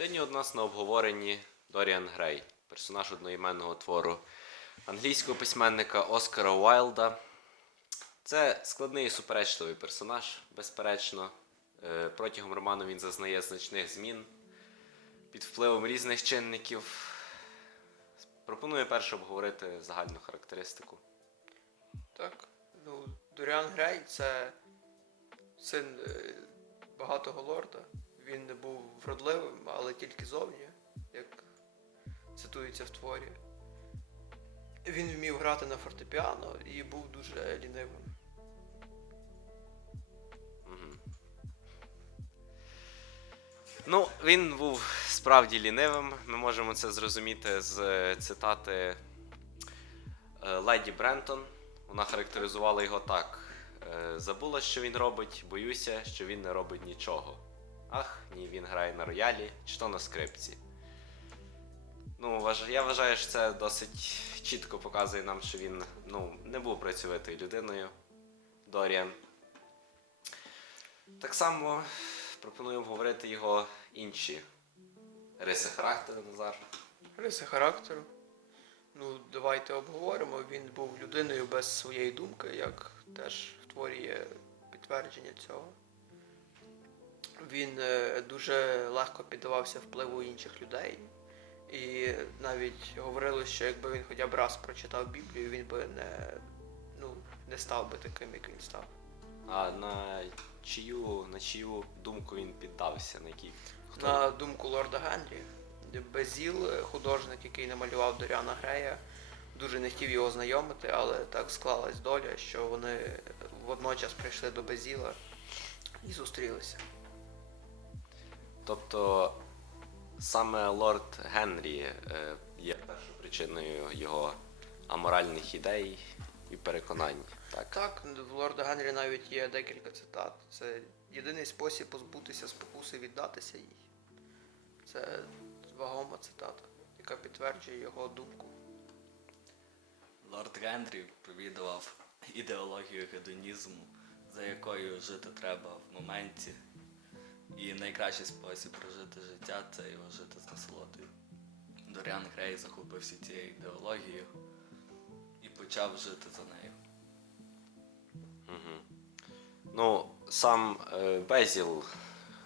Сьогодні у нас на обговоренні Доріан Грей, персонаж одноіменного твору англійського письменника Оскара Уайлда. Це складний і суперечливий персонаж, безперечно. Е, Протягом роману він зазнає значних змін під впливом різних чинників. Пропоную перше обговорити загальну характеристику. Так. Ну, Доріан Грей це син е, багатого лорда. Він не був вродливим, але тільки зовні, як цитується в творі. Він вмів грати на фортепіано і був дуже лінивим. Ну, він був справді лінивим. Ми можемо це зрозуміти з е, цитати е, Леді Брентон. Вона характеризувала його так: е, забула, що він робить, боюся, що він не робить нічого. Ах, ні, він грає на роялі чи то на скрипці. Ну, я вважаю, що це досить чітко показує нам, що він ну, не був працьовитою людиною. Доріан. Так само пропоную обговорити його інші риси характеру Назар. Риси характеру. Ну, давайте обговоримо. Він був людиною без своєї думки, як теж в підтвердження цього. Він е, дуже легко піддавався впливу інших людей. І навіть говорили, що якби він хоча б раз прочитав Біблію, він би не, ну, не став би таким, як він став. А на чию, на чию думку він піддався? На якій? Хто? На думку лорда Генрі, Безіл, художник, який намалював Доріана Грея, дуже не хотів його знайомити, але так склалась доля, що вони водночас прийшли до Безіла і зустрілися. Тобто саме лорд Генрі е, є першопричиною його аморальних ідей і переконань. Так. Так, в лорда Генрі навіть є декілька цитат. Це єдиний спосіб позбутися спокуси віддатися їй. Це вагома цитата, яка підтверджує його думку. Лорд Генрі провідував ідеологію гедонізму, за якою жити треба в моменті. І найкращий спосіб прожити життя це його жити з насолодою. Доріан Грей захопився цією ідеологією і почав жити за нею. Ну, сам е, Безіл,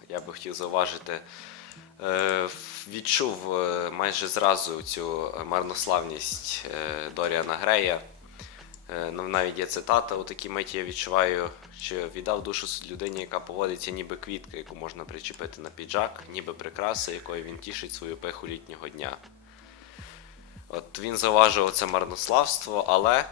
я би хотів зауважити, е, відчув е, майже зразу цю марнославність е, Доріана Грея. Е, ну, навіть є цитата у такій миті я відчуваю, що віддав душу людині, яка поводиться ніби квітка, яку можна причепити на піджак, ніби прикраса, якою він тішить свою пиху літнього дня. От він зауважив це марнославство, але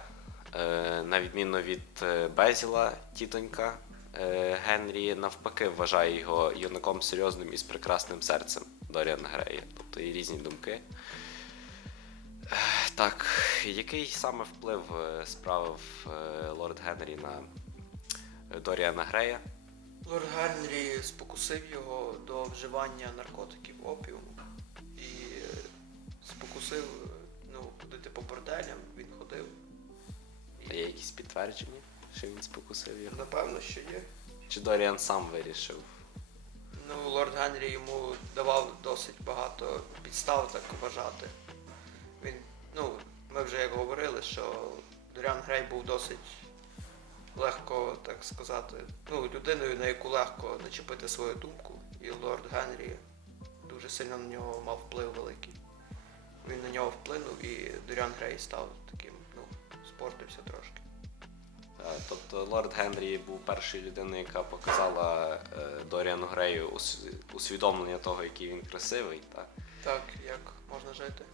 е, на відміну від е, Безіла, тітонька е, Генрі навпаки вважає його юнаком серйозним і з прекрасним серцем Доріана Грея. Тобто є різні думки. Так, який саме вплив е, справив е, лорд Генрі на е, Доріана Грея? Лорд Генрі спокусив його до вживання наркотиків опіуму і спокусив ну, ходити по борделям, він ходив. А Є якісь підтвердження, що він спокусив його? Напевно, що є. Чи Доріан сам вирішив? Ну, лорд Генрі йому давав досить багато підстав так вважати. Він, ну, ми вже як говорили, що Доріан Грей був досить легко, так сказати, ну, людиною, на яку легко начепити свою думку. І лорд Генрі дуже сильно на нього мав вплив великий. Він на нього вплинув і Доріан Грей став таким, ну, спортився трошки. Е, Тобто лорд Генрі був першою людиною, яка показала е, Доріану Грею усвідомлення того, який він красивий. Та? Так, як можна жити?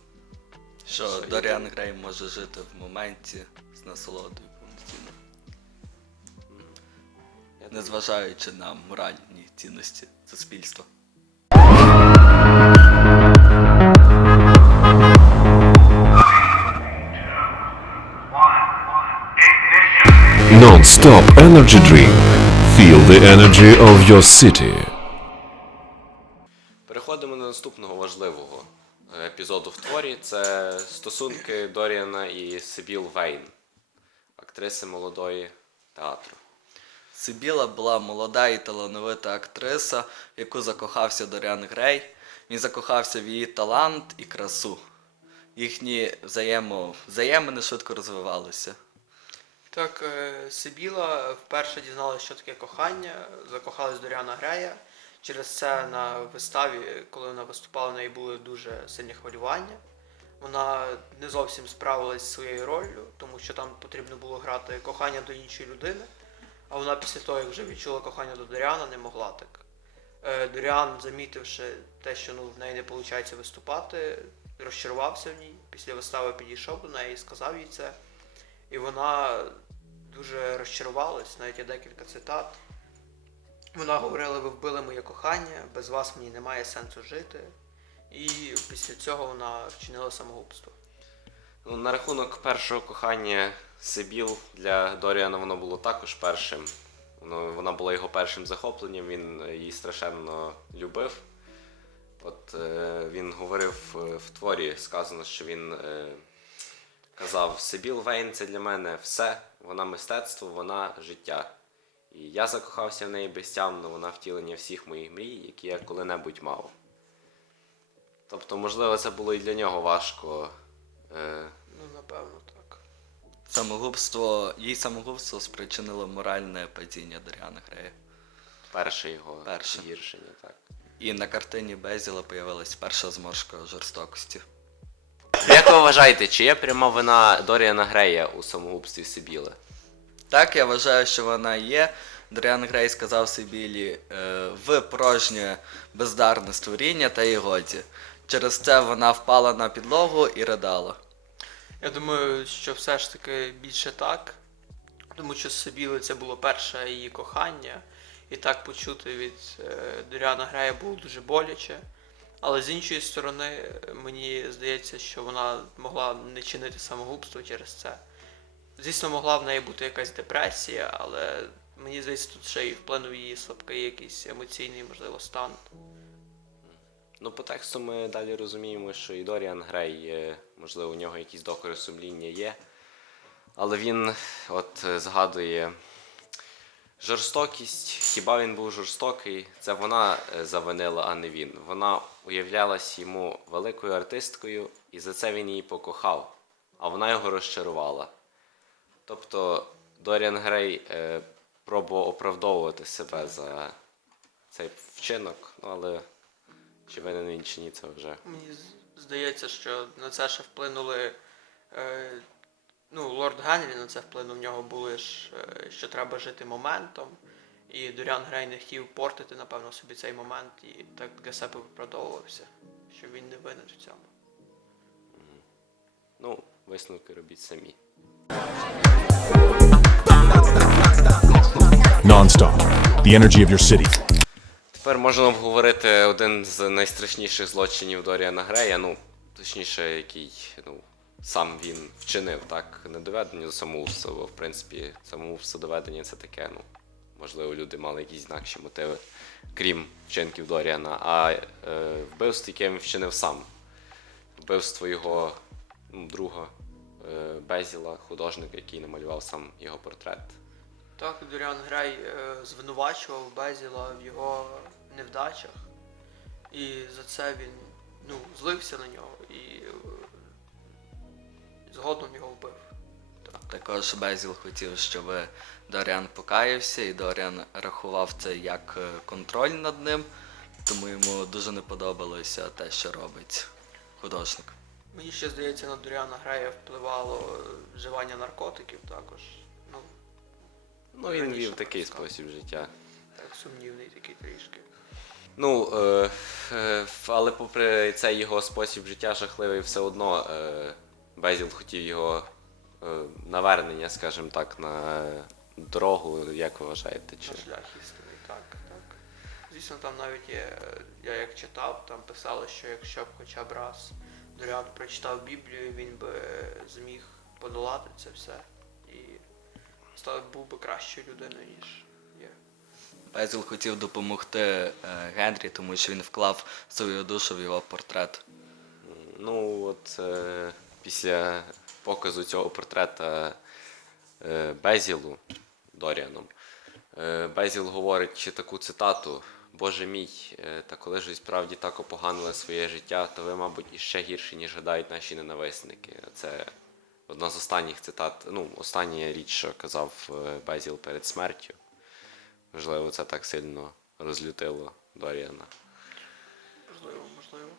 Що Доріан Грей може жити в моменті з насолодою повноцінно, незважаючи на моральні цінності суспільства. Non-stop energy drink. Feel the energy of your city. Переходимо до наступного важливого епізоду в творі. Це стосунки Доріана і Сибіл Вейн, актриси молодої театру. Сибіла була молода і талановита актриса, в яку закохався Доріан Грей. Він закохався в її талант і красу. Їхні взаємо... взаємини швидко розвивалися. Так, е, Сибіла вперше дізналася, що таке кохання, закохалась Доріана Грея. Через це на виставі, коли вона виступала, в неї були дуже сильні хвилювання. Вона не зовсім справилась зі своєю роллю, тому що там потрібно було грати кохання до іншої людини. А вона після того, як вже відчула кохання до Доріана, не могла так. Е, Доріан, замітивши те, що ну, в неї не виходить виступати, розчарувався в ній. Після вистави підійшов до неї і сказав їй це. І вона дуже розчарувалась, навіть є декілька цитат. Вона говорила, ви вбили моє кохання, без вас мені немає сенсу жити. І після цього вона вчинила самогубство. Ну, на рахунок першого кохання Сибіл для Доріана воно було також першим. Воно, вона була його першим захопленням, він її страшенно любив. От е, він говорив е, в творі, сказано, що він е, казав: Сибіл Вейн це для мене все, вона мистецтво, вона життя. І я закохався в неї безтямно, вона втілення всіх моїх мрій, які я коли-небудь мав. Тобто, можливо, це було і для нього важко. Е, Ну, напевно, так. Самогубство, їй самогубство спричинило моральне падіння Доріана Грея. Перше його Перше. гіршення, так. І на картині Безіла появилась перша зморшка жорстокості. Як ви вважаєте, чи є пряма вина Доріана Грея у самогубстві Сибіли? Так, я вважаю, що вона є. Доріан Грей сказав Сибілі е, в порожнє бездарне створіння та й годі. Через це вона впала на підлогу і ридала. Я думаю, що все ж таки більше так. Тому що Сибіли це було перше її кохання. І так почути від е, Доріана Грея було дуже боляче. Але з іншої сторони, мені здається, що вона могла не чинити самогубство через це. Звісно, могла в неї бути якась депресія, але мені здається, тут ще й вплинув її слабкий якийсь емоційний, можливо, стан. Ну, по тексту ми далі розуміємо, що і Доріан Грей, можливо, у нього якісь докори сумління є. Але він от згадує жорстокість. Хіба він був жорстокий? Це вона е, завинила, а не він. Вона уявлялась йому великою артисткою, і за це він її покохав, а вона його розчарувала. Тобто Доріан Грей е, пробував оправдовувати себе за цей вчинок, ну але чи винен він чи ні, це вже. Мені здається, що на це ще вплинули. Е, ну, лорд Генрі на це вплинув, в нього були ж, е, що треба жити моментом. І Доріан Грей не хотів портити, напевно, собі цей момент і так для себе виправдовувався, що він не винен в цьому. Ну, висновки робіть самі. Non-stop. The energy of your city. Тепер можна обговорити один з найстрашніших злочинів Доріана Грея, ну, точніше, який ну, сам він вчинив, так, не доведення до самоубства, бо в принципі самоубство доведення це таке, ну, можливо, люди мали якісь інакші мотиви, крім вчинків Доріана, а е, вбивство, яке він вчинив сам. Вбивство його ну, друга е, Безіла, художника, який намалював сам його портрет. Так, Доріан Грей звинувачував Безіла в його невдачах, і за це він ну, злився на нього і е, згодом його вбив. Також Безіл хотів, щоб Доріан покаявся, і Доріан рахував це як е, контроль над ним, тому йому дуже не подобалося те, що робить художник. Мені ще здається, на Доріана Грея впливало е, вживання наркотиків також. Ну, він вів такий спосіб життя. так, сумнівний такий трішки. Ну, е, е, але попри цей його спосіб життя жахливий, все одно е, Безіл хотів його е, навернення, скажімо так, на дорогу, як ви вважаєте? Чи... На шлях істини, так, так. Звісно, там навіть є, е, я як читав, там писало, що якщо б хоча б раз Доріан прочитав Біблію, він би е, зміг подолати це все став був би кращою людиною, ніж є. Безіл хотів допомогти е, Генрі, тому що він вклав свою душу в його портрет. Ну, от е, після показу цього портрета е, Безілу Доріаном, е, Безіл говорить ще таку цитату: Боже мій, е, та коли ж ви справді так опоганили своє життя, то ви, мабуть, іще гірше, ніж гадають наші ненависники. Це одна з останніх цитат, ну, остання річ, що казав е, Безіл перед смертю. Можливо, це так сильно розлютило Доріана. Можливо, можливо.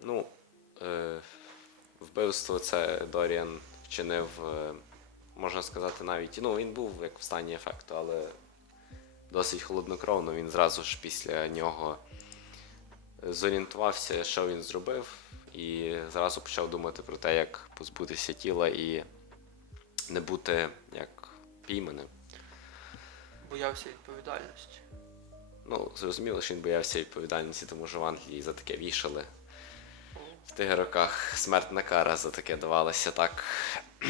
Ну, е, вбивство це Доріан вчинив, е, можна сказати, навіть. Ну, він був як в стані ефекту, але досить холоднокровно. Він зразу ж після нього зорієнтувався, що він зробив, і зразу почав думати про те, як позбутися тіла і не бути як пійманим. Боявся відповідальності. Ну, зрозуміло, що він боявся відповідальності, тому що в Англії за таке вішали. В тих роках смертна кара за таке давалася так.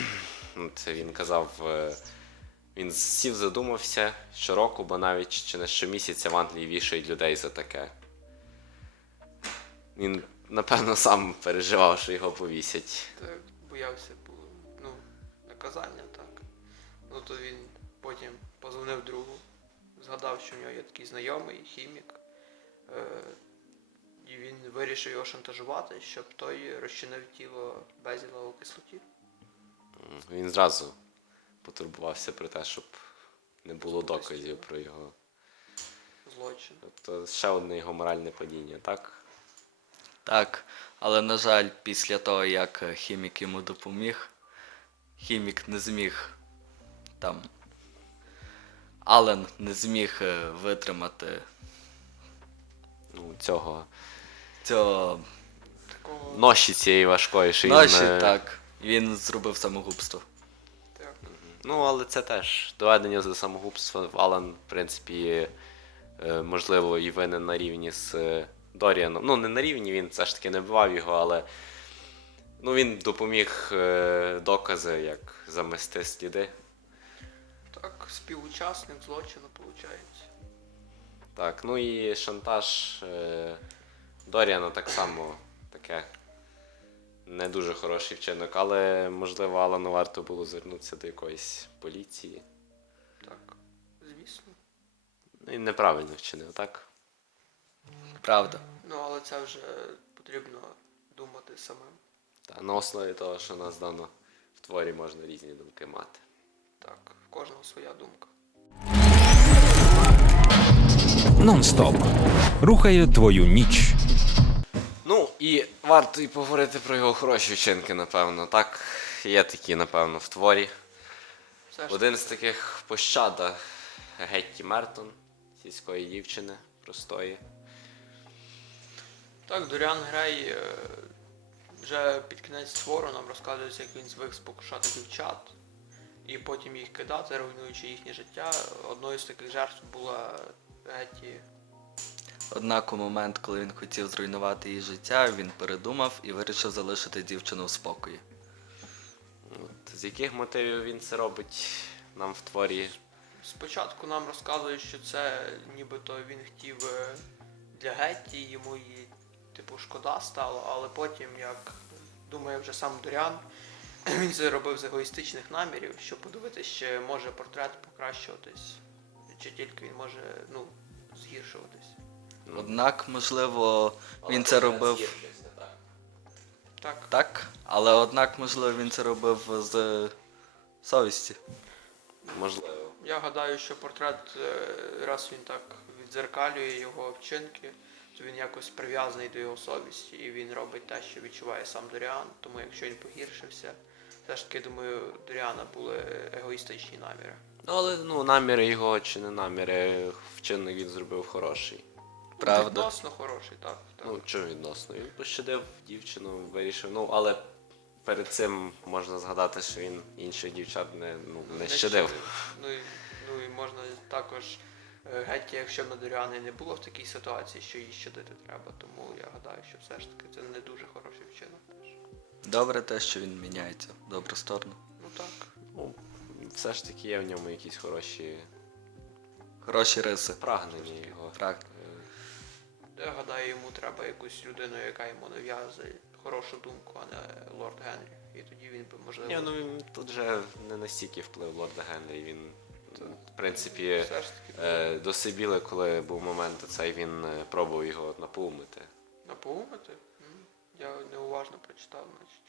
Це він казав. е, Він сів, задумався щороку, бо навіть чи не щомісяця в Англії вішають людей за таке. Він, напевно, сам переживав, що його повісять. Так, боявся було, ну, наказання, так. Ну то він потім позвонив другу, згадав, що в нього є такий знайомий, хімік. Е, і він вирішив його шантажувати, щоб той розчинив тіло Безіла у кислоті. Він зразу потурбувався про те, щоб не було доказів про його. Злочин. Тобто ще одне його моральне падіння, так? Так, але на жаль, після того, як е, хімік йому допоміг, хімік не зміг там. Ален не зміг е, витримати Ну, цього цього Такого ноші цієї важкої, що ночі, він, е, так. Він зробив самогубство. так. Ну, але це теж доведення до самогубства. Алан, в принципі, е, можливо, і винен на рівні з Доріаном. Ну, не на рівні, він все ж таки не вбивав його, але ну, він допоміг е, докази, як замести сліди. Так, співучасник злочину, виходить. Так, ну і шантаж е, Доріана так само таке не дуже хороший вчинок, але можливо Алану варто було звернутися до якоїсь поліції. Так, звісно. Ну і неправильно вчинив, так? Правда. Ну, але це вже потрібно думати самим. Та на основі того, що нас дано в творі, можна різні думки мати. Так, в кожного своя думка. Нон-стоп. Рухає твою ніч. Ну і варто і поговорити про його хороші вчинки, напевно. Так, є такі, напевно, в творі. Все ж Один з таких пощада Гетті Мертон, сільської дівчини простої. Так, Доріан Грей вже під кінець твору нам розказується, як він звик спокушати дівчат і потім їх кидати, руйнуючи їхнє життя. Одною з таких жертв була Гетті. Однак у момент, коли він хотів зруйнувати її життя, він передумав і вирішив залишити дівчину в спокої. От, з яких мотивів він це робить нам в творі? Спочатку нам розказують, що це нібито він хотів е, для Гетті, йому її типу шкода стало, але потім, як думає вже сам Доріан, він це робив з егоїстичних намірів, щоб подивитися, чи може портрет покращуватись, чи тільки він може ну, згіршуватись. Однак, можливо, він це робив Так, так, але однак, можливо, він це робив з совісті. Можливо. я гадаю, що портрет, е, раз він так відзеркалює його вчинки, то він якось прив'язаний до його совісті, і він робить те, що відчуває сам Доріан. Тому якщо він погіршився, все ж таки, думаю, Доріана були егоїстичні наміри. Ну, але ну, наміри його чи не наміри, вчинок він зробив хороший. Правда. Відносно хороший, так. так. Ну, чого відносно? Він пощадив дівчину, вирішив. Ну, але перед цим можна згадати, що він інших дівчат не, ну, не щадив. Ну і, ну і можна також е, Гетті, якщо б на Доріани не було в такій ситуації, що її щадити треба. Тому я гадаю, що все ж таки це не дуже хороший вчинок теж. Добре те, що він міняється в добру сторону. Ну так. Ну, все ж таки є в ньому якісь хороші Хороші риси. прагнення його. Прагнення. Е, Я гадаю, йому треба якусь людину, яка йому нав'язує хорошу думку, а не лорд Генрі. І тоді він би можливо. Ні, ну він тут же не настільки вплив лорда Генрі, він В принципі, е, до Сибіли, коли був момент, цей він е, пробував його напоумити. напоумити? Я неуважно прочитав, значить.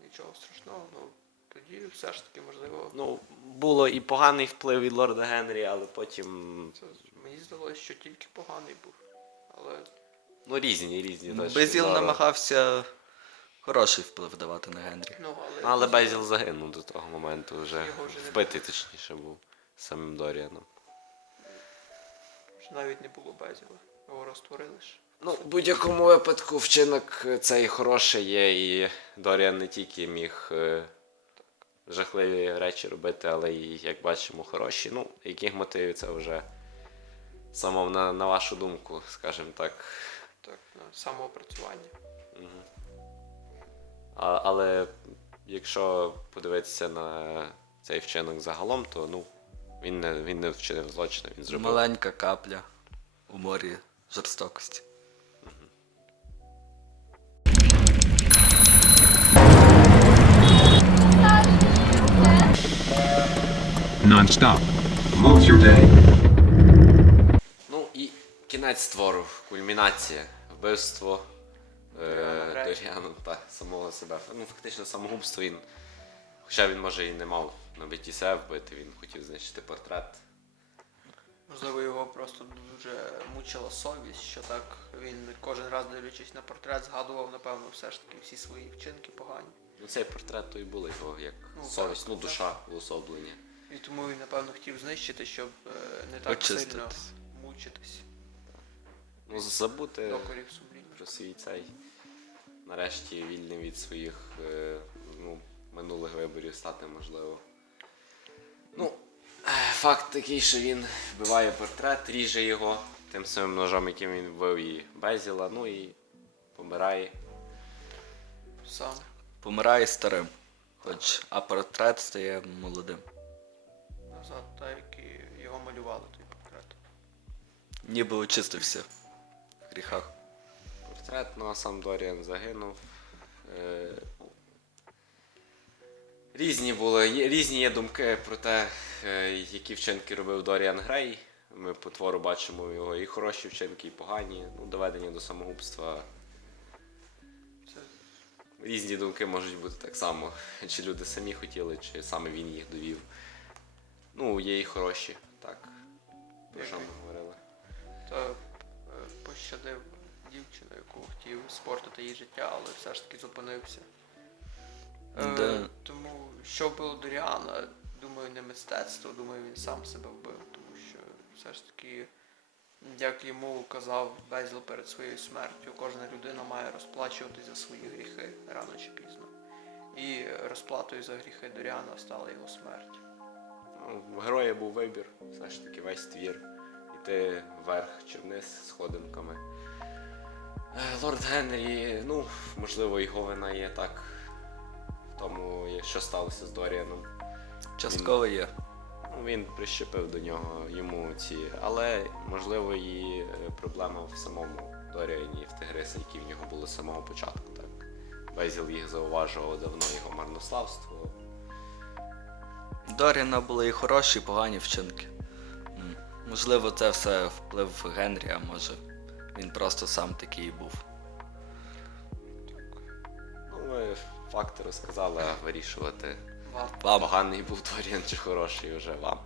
Нічого страшного, ну тоді все ж таки можливо. Ну, було і поганий вплив від лорда Генрі, але потім. Це, мені здалося, що тільки поганий був. Але Ну, різні, різні Безіл намагався хороший вплив давати на Генрі. ну але. Але Безіл загинув до того моменту вже. Його вже не Вбитий, точніше, був самим Доріаном. Ж навіть не було Безіла. Його розтворили ж. Ну, в будь-якому випадку вчинок е, цей хороший є, і Доріан не тільки міг е, жахливі речі робити, але і, як бачимо, хороші. Ну, яких мотивів це вже само на, на вашу думку, скажімо так. Так, на самоопрацювання. А, але якщо подивитися на цей вчинок загалом, то ну, він не, він не вчинив злочину, він зробив. Маленька капля у морі жорстокості. Non-stop. Move your day. Ну і кінець твору, кульмінація, вбивство е, Грея. Та самого себе. Ну, фактично самогубство він. Хоча він може і не мав на меті себе вбити, він хотів знищити портрет. Можливо, його просто дуже мучила совість, що так він кожен раз дивлячись на портрет, згадував, напевно, все ж таки всі свої вчинки погані. Ну цей портрет то і було його як Ну, совість, так, ну так. душа уособлення. І тому він, напевно, хотів знищити, щоб е, не так сильно мучитись. Ну, забути Докорів сумління. про свій цей. Нарешті вільним від своїх е, ну, минулих виборів стати можливо. Ну, е, факт такий, що він вбиває портрет, ріже його тим самим ножом, яким він вбив і Безіла, ну і помирає. Сам. Помирає старим, хоч а портрет стає молодим. Назад, так як і його малювали той портрет. Ніби очистився гріхах. Портрет, ну а сам Доріан загинув. Е, різні були, різні є думки про те, е, які вчинки робив Доріан Грей. Ми по твору бачимо його і хороші вчинки, і погані. Ну, доведення до самогубства. Різні думки можуть бути так само. Чи люди самі хотіли, чи саме він їх довів. Ну, є і хороші, так. Про що ми говорили? та е, пощадив дівчину, яку хотів спортити її життя, але все ж таки зупинився. Е, Да. Тому що вбило Доріана, думаю, не мистецтво, думаю, він сам себе вбив, тому що все ж таки, як йому казав Безіл перед своєю смертю, кожна людина має розплачуватись за свої гріхи рано чи пізно. І розплатою за гріхи Доріана стала його смерть. Ну, в героя був вибір, все ж таки весь твір. Іти вверх чи вниз сходинками. Е, Лорд Генрі, ну, можливо, його вина є так. В тому, що сталося з Доріаном. Частково є. Ну, він прищепив до нього йому ці. Але, можливо, і е, проблема в самому Доріані і в Тигриса, які в нього були з самого початку. Так. Безіл їх зауважував давно його марнославство. Доріна були і хороші, і погані вчинки. Можливо, це все вплив Генрі, а може він просто сам такий і був. Ну, ми факти розказали, а вирішувати. Вам Вам Поганий був Доріан чи хороший вже вам.